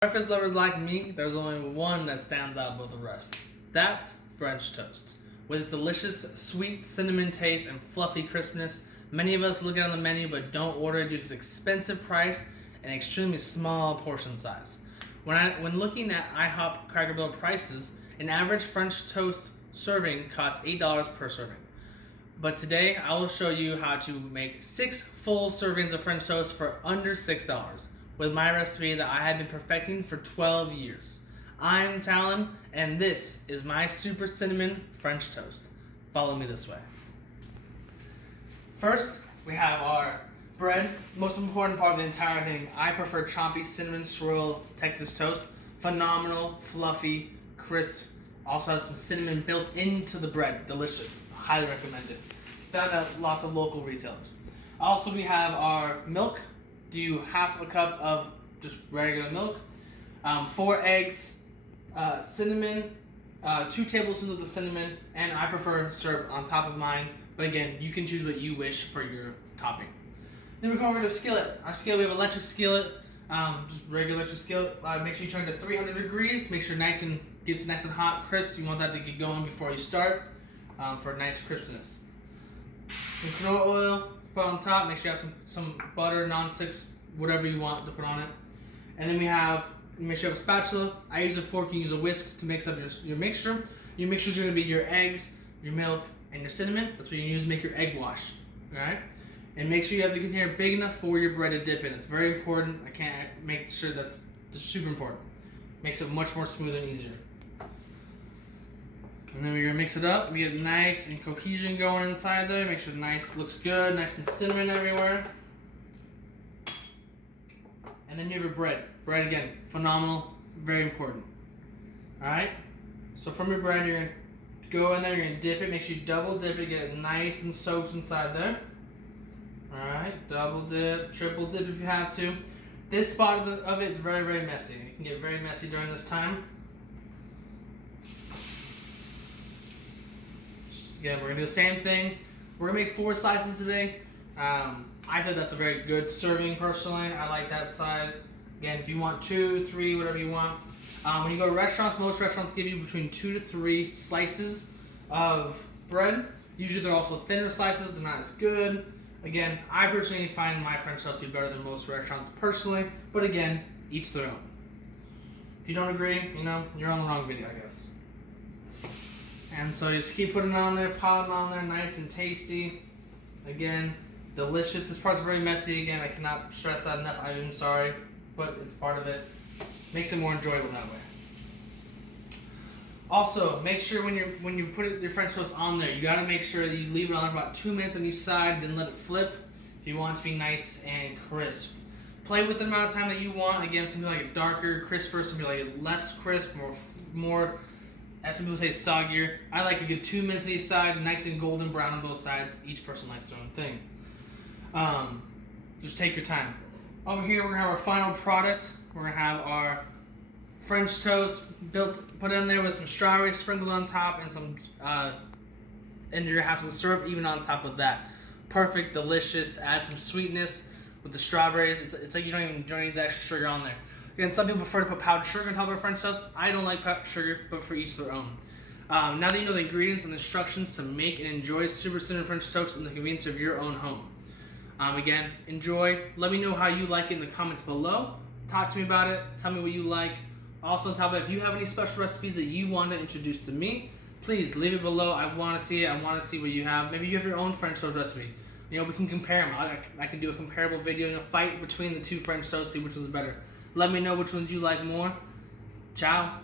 Breakfast lovers like me, there's only one that stands out above the rest. That's French toast. With its delicious, sweet cinnamon taste and fluffy crispness, many of us look at it on the menu but don't order it due to its expensive price and extremely small portion size. When looking at IHOP Cracker Barrel prices, an average French toast serving costs $8 per serving. But today, I will show you how to make 6 full servings of French toast for under $6 with my recipe that I have been perfecting for 12 years. I'm Talon, and this is my super cinnamon French toast. Follow me this way. First, we have our bread. Most important part of the entire thing. I prefer chompy cinnamon swirl Texas toast. Phenomenal, fluffy, crisp. Also has some cinnamon built into the bread. Delicious. Highly recommended. Found at lots of local retailers. Also, we have our milk. Do half a cup of just regular milk, 4 eggs, cinnamon, 2 tablespoons of the cinnamon, and I prefer syrup on top of mine. But again, you can choose what you wish for your topping. Then we go over to a skillet. Our skillet, we have electric skillet, just regular electric skillet. Make sure you turn it to 300 degrees. Make sure gets nice and hot, crisp. You want that to get going before you start for nice crispness. Some canola oil. Put on top, make sure you have some butter, non-sticks, whatever you want to put on it. And then make sure you have a spatula. I use a fork, you use a whisk to mix up your mixture. Your mixture is going to be your eggs, your milk, and your cinnamon. That's what you use to make your egg wash. Alright? And make sure you have the container big enough for your bread to dip in. It's very important. I can't make sure that's just super important. Makes it much more smooth and easier. And then we're going to mix it up. We get nice and cohesion going inside there. Make sure it looks good, nice and cinnamon everywhere. And then you have your bread. Bread again, phenomenal, very important. Alright? So from your bread, you're going to go in there, you're going to dip it. Make sure you double dip it, get it nice and soaked inside there. Alright, double dip, triple dip if you have to. This spot of it is very, very messy. It can get very messy during this time. Again, we're going to do the same thing. We're going to make 4 slices today. I think that's a very good serving personally. I like that size. Again, if you want 2, 3, whatever you want. When you go to restaurants, most restaurants give you between 2 to 3 slices of bread. Usually they're also thinner slices. They're not as good. Again, I personally find my French toast to be better than most restaurants personally. But again, each their own. If you don't agree, you're on the wrong video, I guess. And so you just keep putting it on there, piling on there, nice and tasty. Again, delicious. This part's very messy. Again, I cannot stress that enough. I'm sorry, but it's part of it. Makes it more enjoyable that way. Also, make sure when you put your French toast on there, you got to make sure that you leave it on there about 2 minutes on each side, then let it flip if you want it to be nice and crisp. Play with the amount of time that you want. Again, something like a darker, crisper, something like less crisp, more. As some people say, soggier. I like a good 2 minutes on each side, nice and golden brown on both sides. Each person likes their own thing. Just take your time. Over here, we're gonna have our final product. We're gonna have our French toast put in there with some strawberries sprinkled on top and and you're gonna have some syrup even on top of that. Perfect, delicious. Add some sweetness with the strawberries. It's like you don't need the extra sugar on there. Again, some people prefer to put powdered sugar on top of French toast. I don't like powdered sugar, but for each their own. Now that you know the ingredients and the instructions to make and enjoy super cinnamon French toast in the convenience of your own home. Again, enjoy. Let me know how you like it in the comments below. Talk to me about it. Tell me what you like. Also on top of it, if you have any special recipes that you want to introduce to me, please leave it below. I want to see it. I want to see what you have. Maybe you have your own French toast recipe. We can compare them. I can do a comparable video, fight between the 2 French toasts, see which one's better. Let me know which ones you like more. Ciao.